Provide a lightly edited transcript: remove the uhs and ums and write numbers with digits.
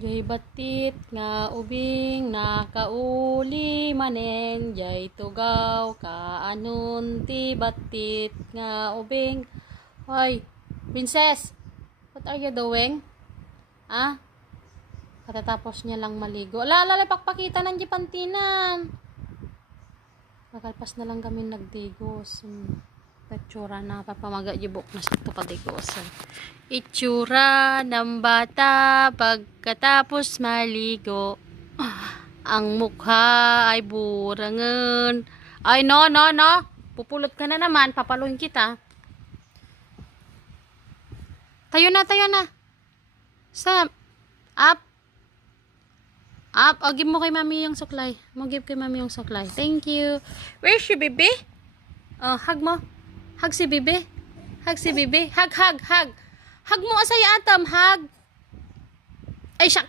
Jay batit nga ubing nakauli maneng jay tugaw kaanon ti batit nga ubing. Hoy, princess, what are you doing? Ah? Katatapos niya lang maligo. Lalala, pakpakita ng jipantinan. Nakalpas na lang kami nagdigos. Itsura na papamaga jibok na sa padigos. Itsura ng bata pagkatapos maligo. Ang mukha ay burangan. Ay, no. Pupulot ka na naman. Papaluin kita. Tayo na. Sam. Up. O, give mo kay mami yung suklay. Thank you. Where's your baby? Oh, hug mo. Hug si baby. Hug. Hug mo asay atam. Hug. Ay, siya.